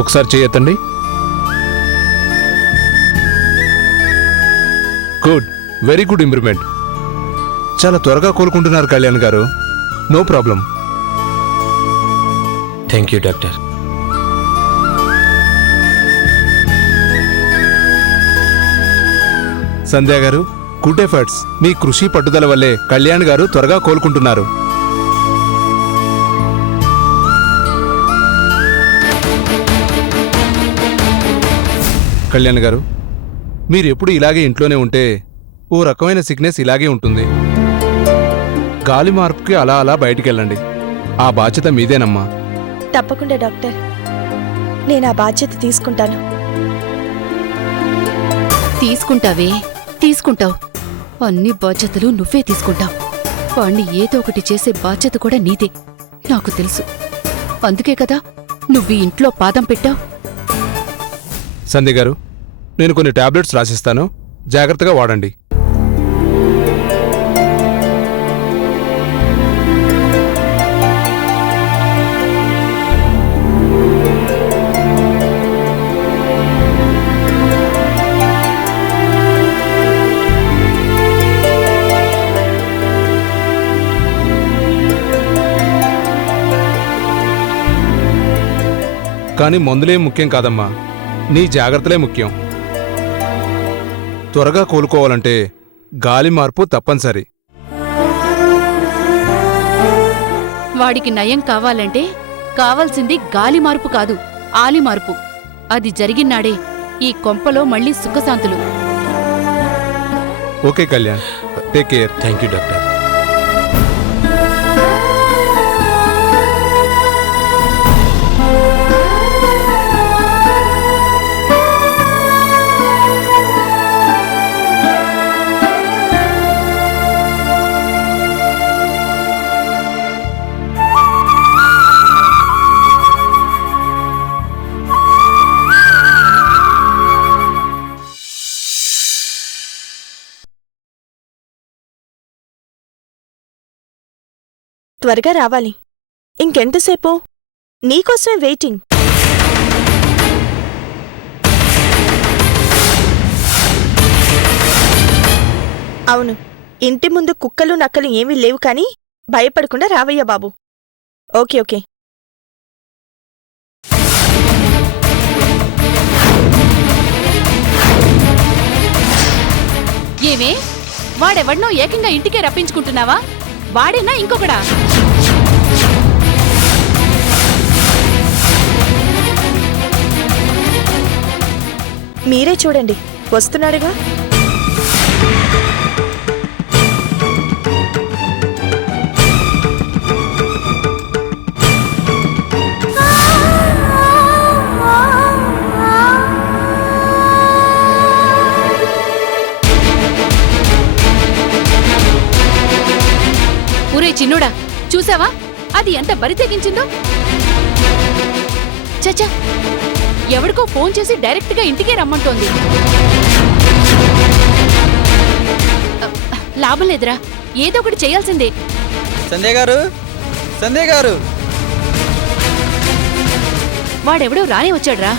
ఒకసారి చేయొద్దండి. Good, very good improvement. చాలా త్వరగా కోలుకుంటున్నారు కళ్యాణ్ గారు. No problem. Thank you doctor. Sandhya గారు, గుడ్ ఎఫర్ట్స్. మీ కృషి పట్టుదల వల్లే కళ్యాణ్ గారు త్వరగా కోలుకుంటున్నారు. కళ్యాణ్ గారు, మీరు ఎప్పుడు ఇలాగే ఇంట్లోనే ఉంటే ఓ రకమైన సిక్నెస్ ఇలాగే ఉంటుంది. గాలి మార్పుకి అలా అలా బయటికెళ్ళండి. ఆ బాధ్యత మీదేనమ్మా. తప్పకుండా డాక్టర్, నేను ఆ బాధ్యత తీసుకుంటాను. తీసుకుంటావు. అన్ని బాధ్యతలు నువ్వే తీసుకుంటావు. వాణ్ణి ఏదో ఒకటి చేసే బాధ్యత కూడా నీదే, నాకు తెలుసు. అందుకే కదా నువ్వు ఈ ఇంట్లో పాదం పెట్టావు. సంధ్య గారు, నేను కొన్ని టాబ్లెట్స్ రాసిస్తాను, జాగ్రత్తగా వాడండి. కానీ మందులేం ముఖ్యం కాదమ్మా, నీ జాగ్రత్తలే ముఖ్యం. త్వరగా కోలుకోవాలంటే గాలి మార్పు తప్పనిసరి. వాడికి నయం కావాలంటే కావాల్సింది గాలి మార్పు కాదు, ఆలి మార్పు. అది జరిగినాడే ఈ కొంపలో మళ్ళీ సుఖశాంతులు. Okay Kalyan, take care. Thank you doctor. త్వరగా రావాలి. ఇంకెంతసేపు? నీకోసమే వెయిటింగ్. అవును, ఇంటి ముందు కుక్కలు నక్కలు ఏమీ లేవు కానీ భయపడకుండా రావయ్యా బాబు. Okay okay. ఏమే, వాడెవడ్నో ఏకంగా ఇంటికే రప్పించుకుంటున్నావా? వాడేనా ఇంకొకడా? మీరే చూడండి, వస్తున్నాడుగా. ఊరే చిన్నోడా, చూసావా అది ఎంత బరి తెగించిందో? చచ్చా, ఎవడికో ఫోన్ చేసి డైరెక్ట్గా ఇంటికే రమ్మంటోంది. లాభం లేదురా, ఏదో ఒకటి చేయాల్సిందే. సంధ్య గారు, వాడెవడో రానే వచ్చాడ్రా.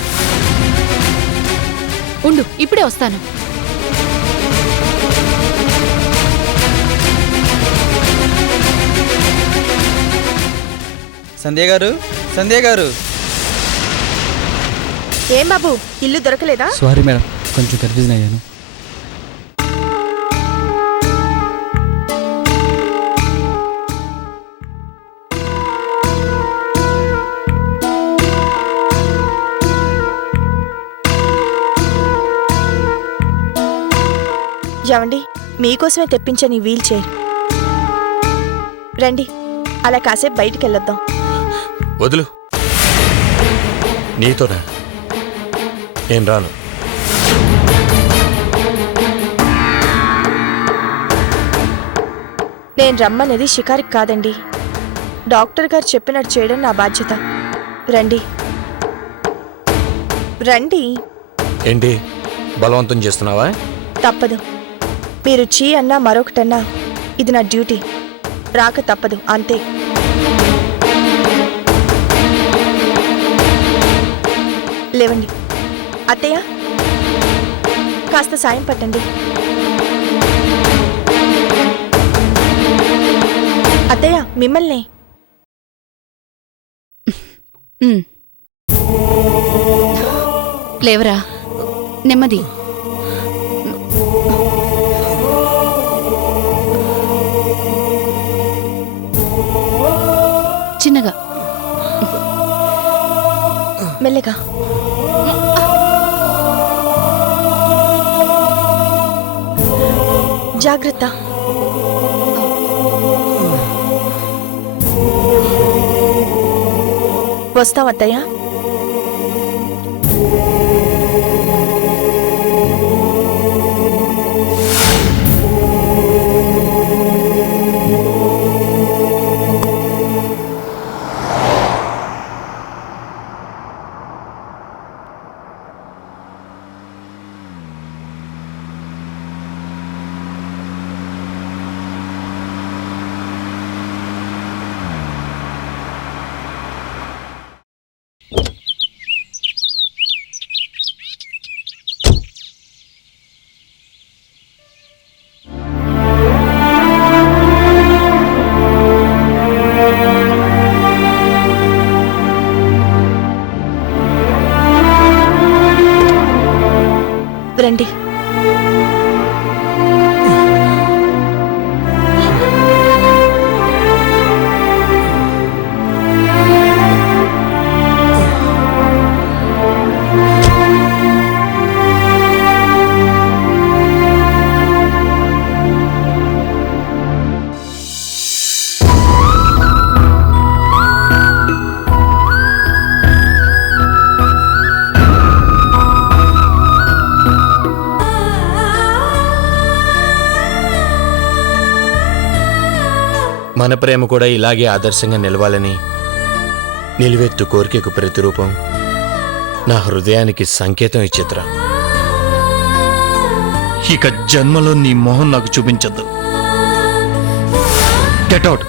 ఉండు, ఇప్పుడే వస్తాను. సంధ్య గారు. ఏం బాబు, ఇల్లు దొరకలేదా? సారీ మేడం, కొంచెం కన్ఫ్యూజన్ అయ్యాను. ఏవండి, మీకోసమే తెప్పించని వీల్ చైర్. రండి, అలా కాసేపు బయటికెళ్ళొద్దాం. వదులు, నీతోనా? నేను రాను. నేను రమ్మనేది షికారికి కాదండి. డాక్టర్ గారు చెప్పినట్టు చేయడం నా బాధ్యత. రండి రండి. ఏంటి బలవంతం చేస్తున్నావా? తప్పదు. మీరు చీ అన్నా మరొకటన్నా ఇది నా డ్యూటీ. రాక తప్పదు, అంతే. లేవండి. అత్తయ్య, కాస్త సాయం పట్టండి. అత్తయ్య, మిమ్మల్ని. లేవరా, నెమ్మది. చిన్నగా, మెల్లగా. జాగ్రత్త. వస్తాం అత్తయ్య. రండి. మన ప్రేమ కూడా ఇలాగే ఆదర్శంగా నిలవాలని నిలువెత్తు కోరికకు ప్రతిరూపం నా హృదయానికి సంకేతం ఈ చిత్రం. ఇక జన్మలో నీ మొహం నాకు చూపించద్దు. Get out.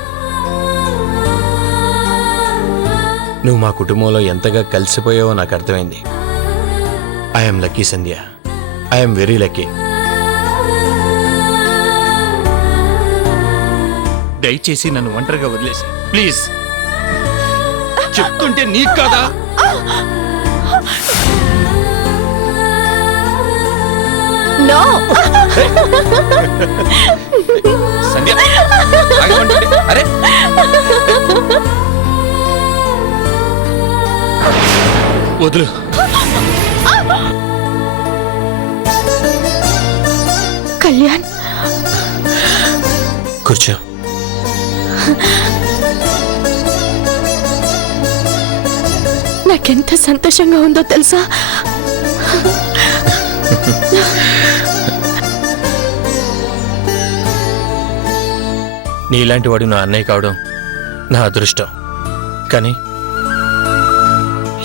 నువ్వు మా కుటుంబంలో ఎంతగా కలిసిపోయావో నాకు అర్థమైంది. I'm lucky Sandhya. I'm very lucky. దయచేసి నన్ను ఒంటరిగా వదిలేసి ప్లీజ్. చెప్తుంటే నీకు కాదా? నో. సంధ్య, ఆగమంటుంటే. అరే వదులు. కళ్యాణ్, కూర్చో. నాకెంత సంతోషంగా ఉందో తెలుసా? నీలాంటి వాడు నా అన్నయ్య కావడం నా అదృష్టం. కానీ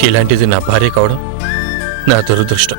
ఇలాంటిది నా భార్య కావడం నా దురదృష్టం.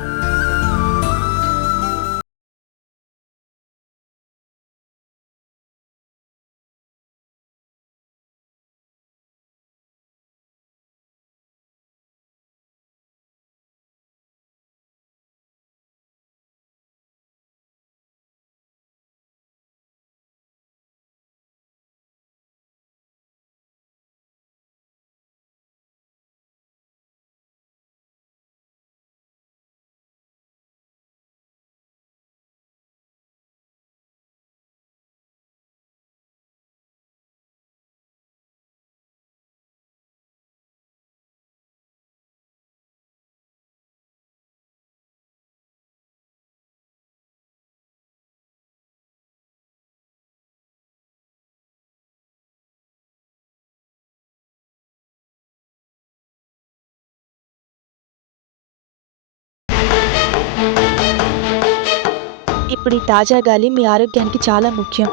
ఇప్పుడు ఈ తాజా గాలి మీ ఆరోగ్యానికి చాలా ముఖ్యం.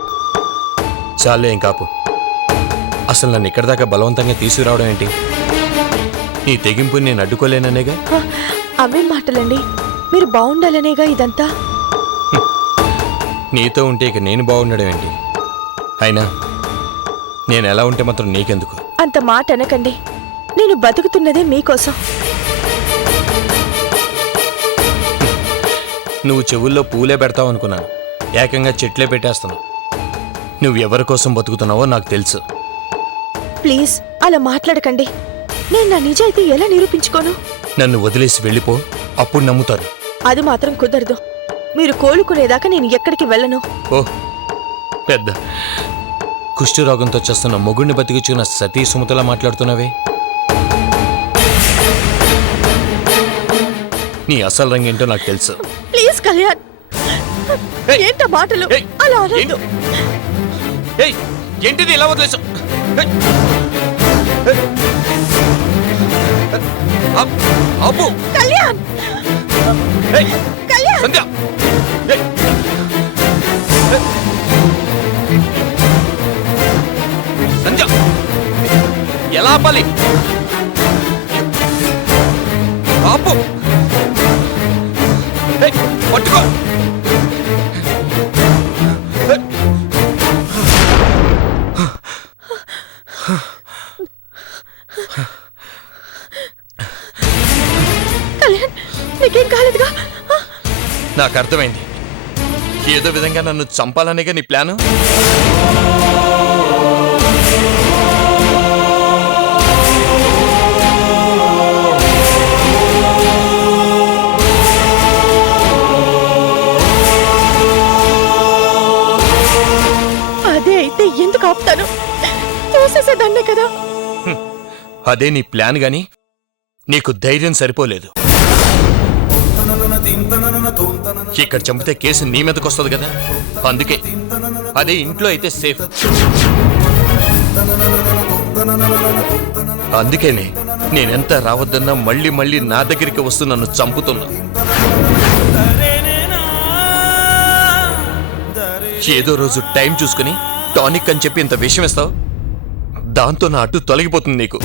చాలే ఏం కాపు. అసలు నన్ను ఇక్కడి దాకా బలవంతంగా తీసుకురావడం ఏంటి? నీ తెగింపుని నేను అడ్డుకోలేననేగా. అవే మాటలండి. మీరు బాగుండాలనేగా ఇదంతా. నీతో ఉంటే ఇక నేను బాగుండడం ఏంటి? అయినా నేను ఎలా ఉంటే మాత్రం నీకెందుకు? అంత మాట అనకండి. నేను బతుకుతున్నదే మీకోసం. నువ్వు చెవుల్లో పూలే పెడతావు అనుకున్నాను. ఏకంగా చెట్లే పెట్టేస్తున్నావు. నువ్వు ఎవరి కోసం బతుకుతున్నావో నాకు తెలుసు. ప్లీజ్ అలా మాట్లాడకండి. నేను నా నిజాయితీ ఎలా నిరూపించుకోను? నన్ను వదిలేసి వెళ్ళిపో, అప్పుడు నమ్ముతారు. అది మాత్రం కుదరదు. మీరు కోలుకునేదాకా నేను ఎక్కడికి వెళ్ళను. ఓ పెద్ద కుష్ఠరోగంతో చేస్తున్న మొగుడిని బతికించుకున్న సతీ సుమతలా మాట్లాడుతున్నావే. నీ అసలు రంగేంటో నాకు తెలుసు. ప్లీజ్ కళ్యాణ్, ఏయ్! ఏంట మాటలు? ఏయ్! అలా అనొద్దు. ఏయ్, ఏంటిది ఇలా వదిలేసావు? ఏయ్! ఏయ్! అబ్బు! కళ్యాణ్, ఏయ్! కళ్యాణ్, సంధ్య! ఏయ్! ఏయ్! సంధ్య! ఎలా ఆపాలి? ఆపు! ఏయ్! పట్టుకో! ఏయ్! కళ్యాణ్, నీకేం కాలేదుగా? నాకు అర్థమైంది. ఏదో విధంగా నన్ను చంపాలనేగా నీ ప్లాను. అదే అయితే ఎందుకు ఆపుతాను? చూసేసేదాన్నే కదా. అదే నీ ప్లాన్ గాని నీకు ధైర్యం సరిపోలేదు. ఇక్కడ చంపితే కేసు నీ మీదకి వస్తుంది కదా, అందుకే. అదే ఇంట్లో అయితే సేఫ్. అందుకేనే నేనెంత రావద్దన్నా మళ్ళీ మళ్ళీ నా దగ్గరికి వస్తూ నన్ను చంపుతున్నా. ఏదో రోజు టైం చూసుకుని టానిక్ అని చెప్పి ఇంత విషయం ఇస్తావు, దాంతో నా అడ్డు తొలగిపోతుంది నీకు.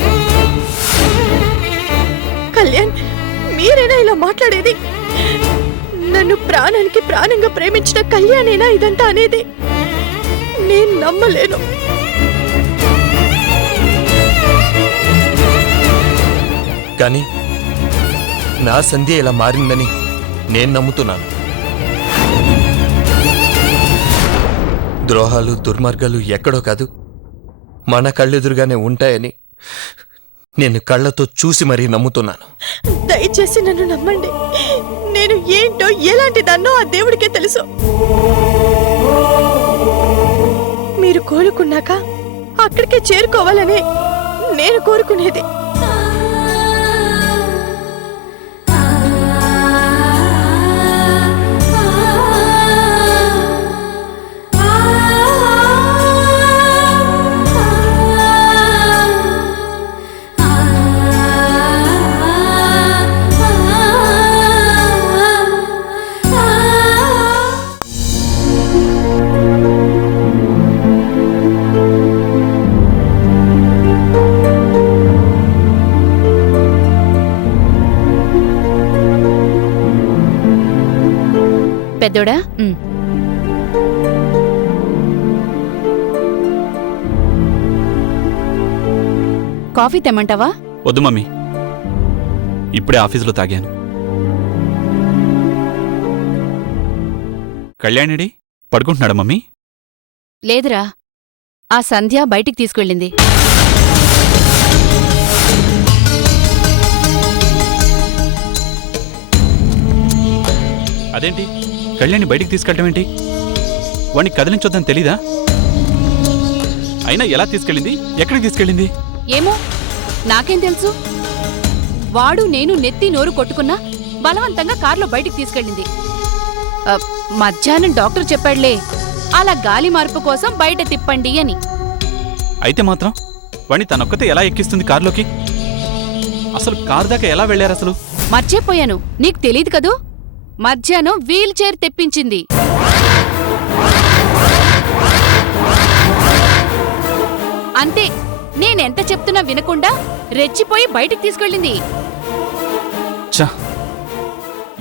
కళ్యాణ్, మీరేనా ఇలా మాట్లాడేది? నన్ను ప్రాణానికి ప్రాణంగా ప్రేమించిన కళ్యాణేనా ఇదంతా అనేది? నేను నమ్మలేను. కానీ నా సంధ్య ఇలా మారిందని నేను నమ్ముతున్నాను. ద్రోహాలు దుర్మార్గాలు ఎక్కడో కాదు, మన కళ్ళెదురుగానే ఉంటాయని నేను కళ్ళతో చూసి మరీ నమ్ముతున్నాను. దయచేసి నన్ను నమ్మండి. నేను ఏంటో ఎలాంటి దాన్నో ఆ దేవుడికే తెలుసు. మీరు కోలుకున్నాక అక్కడికే చేరుకోవాలని నేను కోరుకునేది. పెద్దోడా కాఫీ తెమ్మంటావా? వద్దు మమ్మీ, ఇప్పుడే ఆఫీసులో తాగాను. కళ్యాణిడి పడుకుంటున్నాడా మమ్మీ? లేదురా, ఆ సంధ్య బయటికి తీసుకెళ్ళింది. అదేంటి కళ్యాణి బయటికి తీసుకెళ్ళటం ఏంటి? వాడిని కదిలించొద్దని తెలీదా? అయినా ఎలా తీసుకెళ్ళింది, ఎక్కడికి తీసుకెళ్ళింది? ఏమో, నాకేం తెలుసు. వాడు నేను నెత్తి నోరు కొట్టుకున్నా బలవంతంగా కారులో బయటికి తీసుకెళ్ళింది. మధ్యాహ్నం డాక్టర్ చెప్పాడులే, అలా గాలి మార్పు కోసం బయట తిప్పండి అని. అయితే మాత్రం వాడిని తనొక్కతే ఎలా ఎక్కిస్తుంది కారులోకి? అసలు కారు దాకా ఎలా వెళ్ళారు అసలు? మర్చిపోయాను, నీకు తెలీదు కదూ. మధ్యాహ్నం వీల్ చైర్ తెప్పించింది. అంతే, నేనెంత చెప్తున్నా వినకుండా రెచ్చిపోయి బయటికి తీసుకెళ్ళింది. ఛా,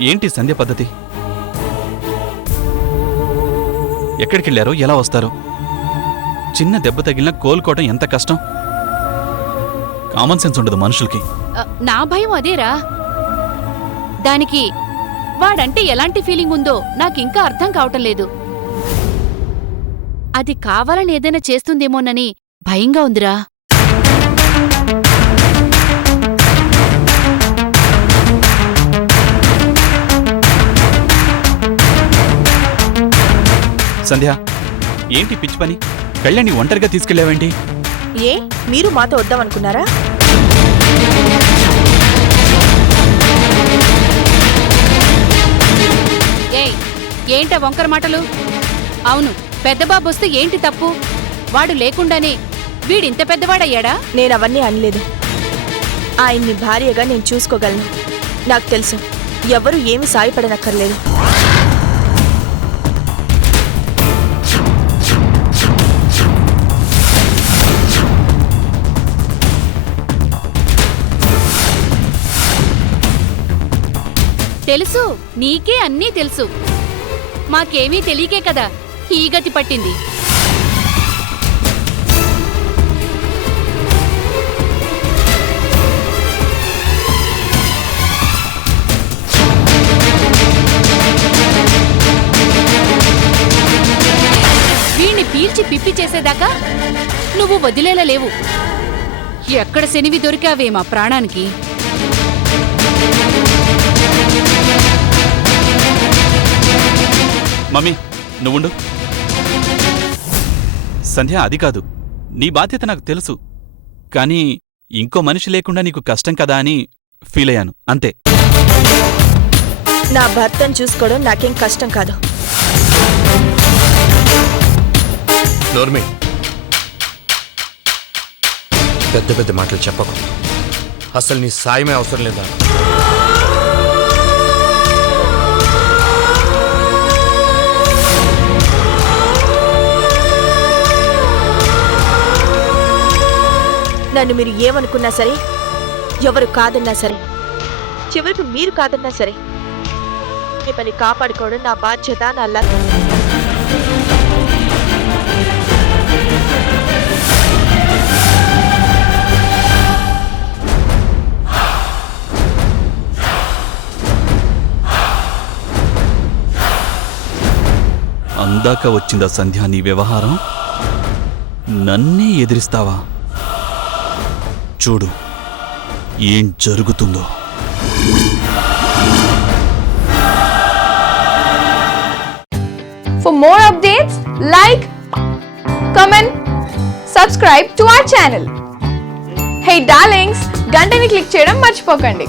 ఏంటి సంధ్య పద్ధతి? ఎక్కడికెళ్ళారో, ఎలా వస్తారో? చిన్న దెబ్బ తగిలినా కోలుకోవటం ఎంత కష్టం. కామన్ సెన్స్ ఉండదు మనుషులకి. నా భయం అదేరా. దానికి వాడంటే ఎలాంటి ఫీలింగ్ ఉందో నాకింకా అర్థం కావటం లేదు. అది కావాలని ఏదైనా చేస్తుందేమోనని భయంగా ఉందిరా. సంధ్య, ఏంటి పిచ్చి పని? కళ్యాణి ఒంటరిగా తీసుకెళ్ళావేంటి? ఏ మీరు మాతో వద్దామనుకున్నారా? ఏయ్, ఏంటా వంకర మాటలు? అవును, పెద్దబాబొస్తే ఏంటి తప్పు? వాడు లేకుండానే వీడింత పెద్దవాడయ్యాడా? నేనవన్నీ అనలేదు. ఆయన్ని భార్యగా నేను చూసుకోగలను. నాకు తెలుసు, ఎవరు ఏమి సాయపడనక్కర్లేదు. తెలుసు, నీకే అన్నీ తెలుసు. మాకేమీ తెలియకే కదా ఈ గతి పట్టింది. వీణ్ణి పీల్చి పిప్పి చేసేదాకా నువ్వు వదిలేలా లేవు. ఎక్కడ శనివి దొరికావే మా ప్రాణానికి? మమ్మీ, నువ్వుండు. సంధ్య, అది కాదు. నీ బాధ్యత నాకు తెలుసు. కానీ ఇంకో మనిషి లేకుండా నీకు కష్టం కదా అని ఫీల్ అయ్యాను, అంతే. నా భర్తను చూసుకోవడం నాకేం కష్టం కాదు. నోర్మి, పెద్ద పెద్ద మాటలు చెప్పకు. అసలు నీ సాయమే అవసరం లేదా? నన్ను మీరు ఏమనుకున్నా సరే, ఎవరు కాదన్నా సరే, చివరికి మీరు కాదన్నా సరే, మిమ్మల్ని కాపాడుకోవడం నా బాధ్యత, నా లక్ష్యం. అందాక వచ్చిందా సంధ్య నీ వ్యవహారం? నన్నే ఎదిరిస్తావా? చూడు ఏం జరుగుతుందో. For more updates, like, comment, subscribe to our channel. Hey darlings, గంటని click చేయడం మర్చిపోకండి.